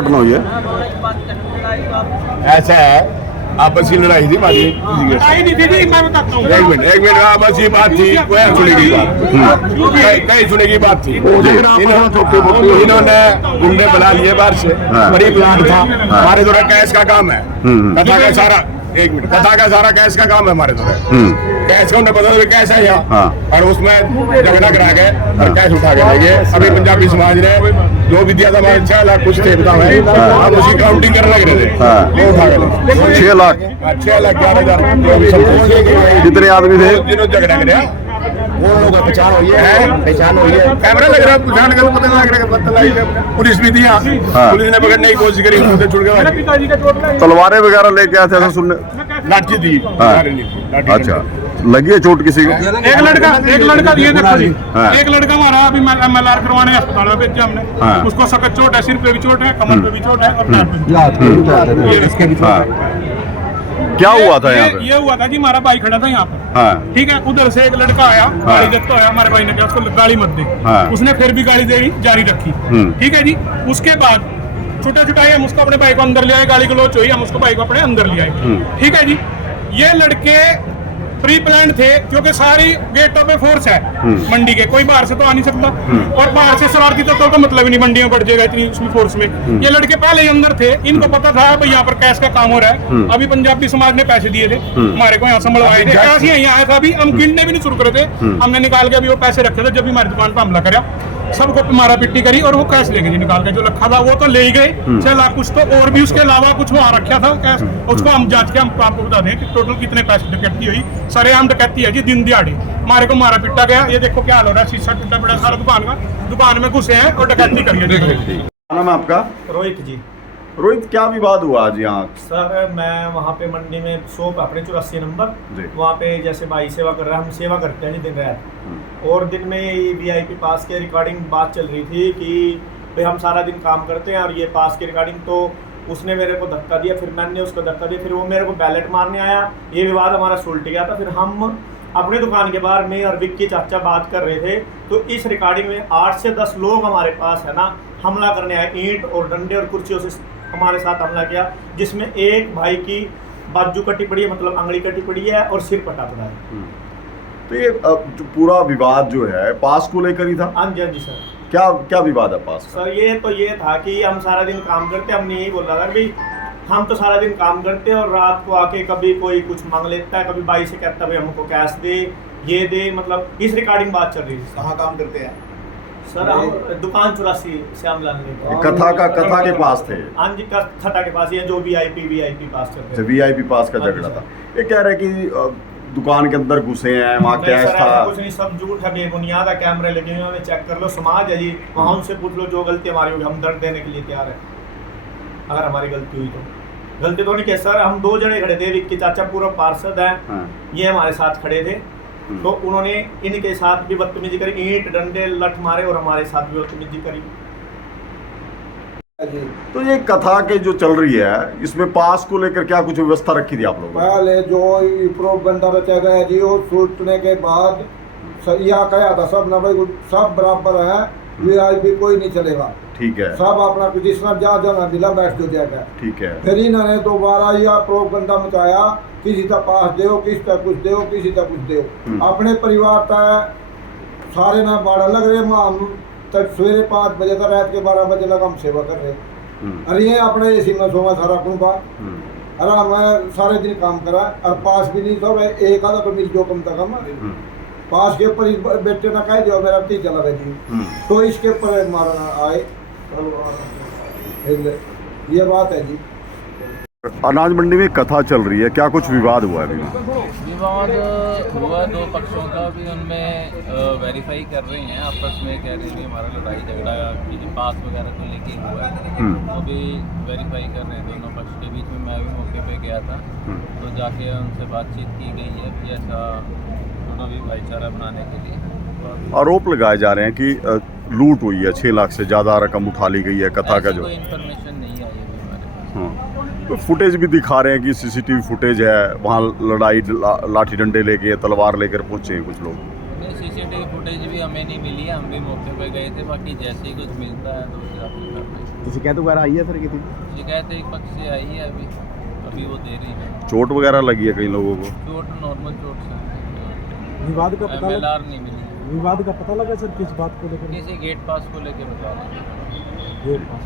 घटना हुई है? ऐसा है, आपसी लड़ाई थी हमारी। लड़ाई नहीं थी जी, मैं बताता हूँ। एक मिनट आपसी बात थी, वह सुनेगी बात, कई सुनेगी बात थी। इन्होंने गुंडे बुला लिए बाहर से, बड़ी प्लान था हमारे द्वारा, कैश का काम है, कथा का सारा, एक मिनट, कथा का सारा कैश का काम है हमारे द्वारा। कैश का उन्हें पता था कैश है यहाँ, और उसमें झगड़ा करा के और कैश उठा के ले गए। अभी पंजाबी समाज ने जो भी दिया था हमारे 6 लाख कुछ थे, बताओ है, हम उसकी काउंटिंग करने लग रहे थे, वो उठा के 6 लाख 6,11,000। कितने आदमी थे? जिन्होंने झगड़ा कराया वो लोगों का पहचान हुई है, कैमरा लग रहा है, पहचान कर पता लग रहा है। पुलिस भी थी यहाँ, पुलिस ने पकड़ने की कोशिश करी, उसे छुड़ गए। तलवारें वगैरह लेके आए थे ऐसा सुनने? लाठी थी। अच्छा, लगी है चोट किसी को? एक लड़का ये देखो जी, एक लड़का हमारा अभी MLR करवाने अस्पताल में भेजा हमने, उसको सख्त चोट है, सिर पे भी चोट है, कमर पे भी चोट है, और पैर पे भी। क्या हुआ था यहाँ पे? ये हुआ था जी, हमारा भाई खड़ा था यहाँ पर, ठीक है, उधर से एक लड़का आया, गाड़ी देखता आया, हमारे भाई ने कहा उसको गाड़ी मत दे, उसने फिर भी गाड़ी देनी जारी रखी, ठीक है जी। उसके बाद छुटाई, हम उसको अपने भाई को अंदर ले आए, गाड़ी को लोच हुई, हम उसको भाई को अपने अंदर ले आए, ठीक है जी। ये लड़के प्री प्लान थे, क्योंकि सारी गेटों पे फोर्स है मंडी के, कोई बाहर से तो आ नहीं सकता, और बाहर से शरारती तत्वों का मतलब ही नहीं, मंडी में बढ़ जाएगा इतनी उसमें फोर्स में। ये लड़के पहले ही अंदर थे, इनको पता था भाई यहाँ पर कैश का काम हो रहा है। अभी पंजाबी समाज ने पैसे दिए थे हमारे को, यहाँ संभलवाए थे, कैश यहीं आया था, अभी हम गिनने भी नहीं शुरू करे थे, हमने निकाल के अभी वो पैसे रखे थे, जब भी हमारी दुकान पर हमला करा, सबको मारा पिट्टी करी, और वो कैश ले गए जी, निकाल के जो रखा था वो तो ले ही गए 6 लाख कुछ, तो और भी उसके अलावा कुछ वहाँ रखा था कैश, उसको हम जांच के हम आपको बता दें कि टोटल कितने पैसे डकैती हुई। सरेआम डकैती है जी, दिन दिहाड़ी हमारे को मारा पिट्टा गया। ये देखो क्या हाल हो रहा है, शीशा टूटा पड़ा सारा दुकान का, दुकान में घुसे हैं और डकैती करी है। क्या नाम है आपका? रोहित जी। रोहित, क्या विवाद हुआ आज यहाँ? सर मैं वहाँ पे मंडी में शॉप अपने 84 नंबर, वहाँ पे जैसे भाई सेवा कर रहा है, हम सेवा करते हैं जी दिन रात, और दिन में VIP पास के रिकॉर्डिंग बात चल रही थी कि भाई हम सारा दिन काम करते हैं और ये पास की रिकॉर्डिंग, तो उसने मेरे को धक्का दिया, फिर मैंने उसको धक्का दिया, फिर वो मेरे को बैलेट मारने आया, ये विवाद हमारा सुलट गया था। फिर हम अपने दुकान के बाहर में और विक्की चाचा बात कर रहे थे, तो इस रिकॉर्डिंग में 8 से 10 लोग हमारे पास है ना हमला करने आए, ईंट और डंडे और कुर्सियों से हमारे साथ हमला किया, जिसमें एक भाई की बाजू कटी पड़ी है, मतलब अंगड़ी कटी पड़ी है, और सिर पटा पड़ा है। तो ये जो पूरा विवाद जो है पास को लेकर ही था? हाँ जी सर। क्या विवाद है पास का? सर ये था कि हम सारा दिन काम करते, हमने यही बोला था कि हम तो सारा दिन काम करते हैं और रात को आके कभी कोई कुछ मांग लेता है, कभी भाई से कहता है भाई हमको कैश दे, ये दे, मतलब इस रिकॉर्डिंग बात चल रही थी। कहाँ काम करते हैं सर? हम दुकान 84 श्यामलाल में। कथा के पास थे? हाँ जी, कथा के पास, ये जो VIP पास चल रहे थे। VIP पास का झगड़ा था। ये कह रहे कि दुकान के अंदर घुसे हैं, वहाँ कैश था। कुछ नहीं, सब झूठ है, बेबुनियाद है, कैमरे लगे हुए हैं, चेक कर लो, समाज है जी, वहाँ उनसे पूछ लो जो गलती हमारी होगी, हम दर्द देने के लिए तैयार है अगर हमारी गलती हुई तो। गलती तो नहीं कह सर, हम 2 जने खड़े थे, विक्की चाचा पूरा पार्षद है, ये हमारे साथ खड़े थे, तो उन्होंने इनके साथ भी बदतमीजी करी, ईंट डंडे लठ मारे और हमारे साथ भी बदतमीजी करी। तो ये कथा के जो चल रही है, इसमें पास को लेकर क्या कुछ व्यवस्था रखी थी आप लोगों ने? पहले जो प्रोपगंडा रचा गया जी, वो छूटने के बाद यह कहा था सब ना भाई सब बराबर है, VIP कोई नहीं चलेगा, ठीक है, सब अपना जिसना जहाँ जाना मिला बैठ जो जाएगा, ठीक है। फिर इन्होंने दोबारा यह प्रोपगंडा मचाया, किसी का पास दो, किसी का कुछ दो, किसी का कुछ दो, अपने परिवार का सारे ना बाड़ा लग रहे, हम तक सवेरे 5 बजे तक रात के 12 बजे तक हम सेवा कर रहे। अरे ये अपने इसी में सोमा सारा कुंबा, अरे मैं सारे दिन काम करा और पास भी नहीं सब एक आधा तो मिल जो कम तक हम पास के ऊपर बेटे ना कह दिया मेरा तीन चला गया जी, तो इसके ऊपर मारना आए, ये बात है जी। अनाज मंडी में कथा चल रही है, क्या कुछ विवाद हुआ है? विवाद हुआ 2 पक्षों का, भी उनमें वेरीफाई कर रहे हैं, आपस में कह रहे हैं कि हमारा लड़ाई झगड़ा कि जो पास वगैरह को लेके हुआ है, वो भी वेरीफाई कर रहे हैं दोनों पक्ष के बीच में। मैं भी मौके पे गया था, तो जाके उनसे बातचीत की गई है कि ऐसा दोनों भी भाईचारा बनाने के लिए। आरोप लगाए जा रहे हैं कि लूट हुई है, 6 लाख से ज़्यादा रकम उठा ली गई है कथा का जो। कोई इन्फॉर्मेशन नहीं आई अभी हमारे पास। तो फुटेज भी दिखा रहे हैं कि CCTV फुटेज है, वहाँ लड़ाई लाठी डंडे लेके तलवार लेकर पहुँचे हैं कुछ लोग। नहीं, CCTV फुटेज भी हमें नहीं मिली है, हम भी मौके पे गए थे, बाकी जैसे ही कुछ मिलता है तो शिकायत वगैरह आई है सर किसी की? शिकायत एक पक्ष से आई है अभी वो दे रही है। चोट वगैरह लगी है कई लोगों को? चोट नॉर्मल चोट से विवाद का पता MLR नहीं मिली। विवाद का पता लगा सर किस बात को लेकर? किसी गेट पास को लेकर बता रहे हैं। गेट पास